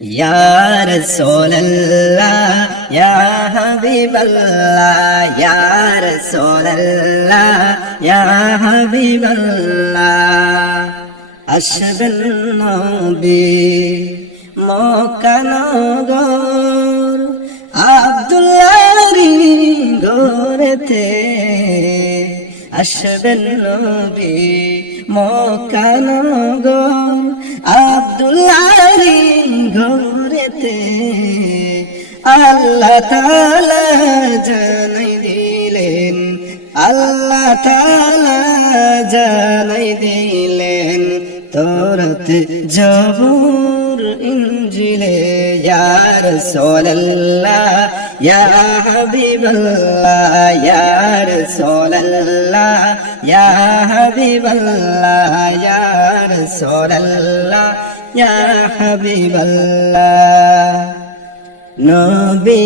Ya Rasulallah, Ya Habiballah, Ya Rasulallah, Ya Habiballah. আসবেন নবী মক্কা নগর আব্দুল্লাহরি ঘরেতে আসবেন নবী মক্কা নগর আব্দুল্লাহরি ঘরেতে আল্লাহ তাআলা জানাই দিলেন আল্লাহ তাআলা জানাই দিলেন তওরাত জবুর ইনজিলে ইয়া রাসূলুল্লাহ ইয়া হাবিবাল্লাহ ইয়া রাসূলুল্লাহ ইয়া হাবিবাল্লাহ ইয়া রাসূলুল্লাহ ইয়া হাবিবাল্লাহ নবী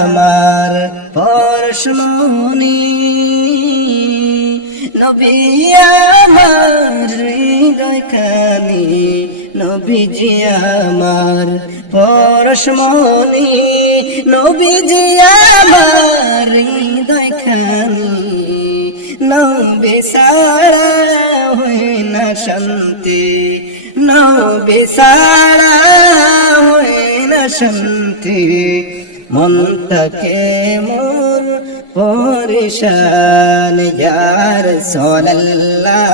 আমার পরশমণি নবী আমার হৃদয়খানি নবীজি আমার পরশমণি নবীজি আমার হৃদয়খানি নবী ছাড়া হয় না শান্তি নবী ছাড়া হয় না শান্তি মনটাকে মোর পরেশান ইয়া রাসূলুল্লাহ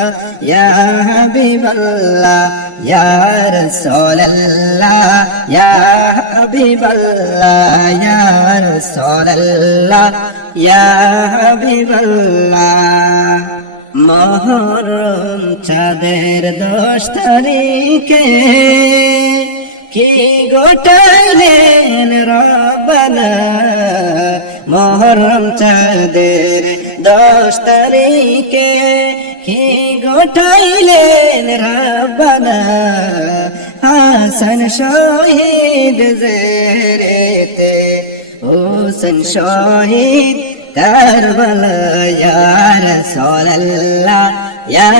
ইয়া হাবিবাল্লাহ ইয়া রাসূলুল্লাহ ইয়া হাবিবাল্লাহ ইয়া রাসূলুল্লাহ ইয়া হাবিবাল্লাহ মুহররম চাঁদের 10 তারিখে কি গোটাইলেন রব্বানা মুহররম চাঁদের 10 তারিখে কি গোটাইলেন রব্বানা হাসান শহীদ জেরেতে হোসেন শহীদ কারবালা ইয়া রাসূলুল্লাহ ইয়া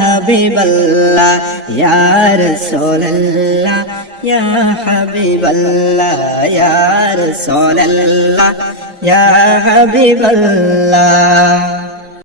হাবিবাল্লাহ ইয়া রাসূলুল্লাহ ইয়া হাবিবাল্লাহ ইয়া রাসূলুল্লাহ ইয়া হাবিবাল্লাহ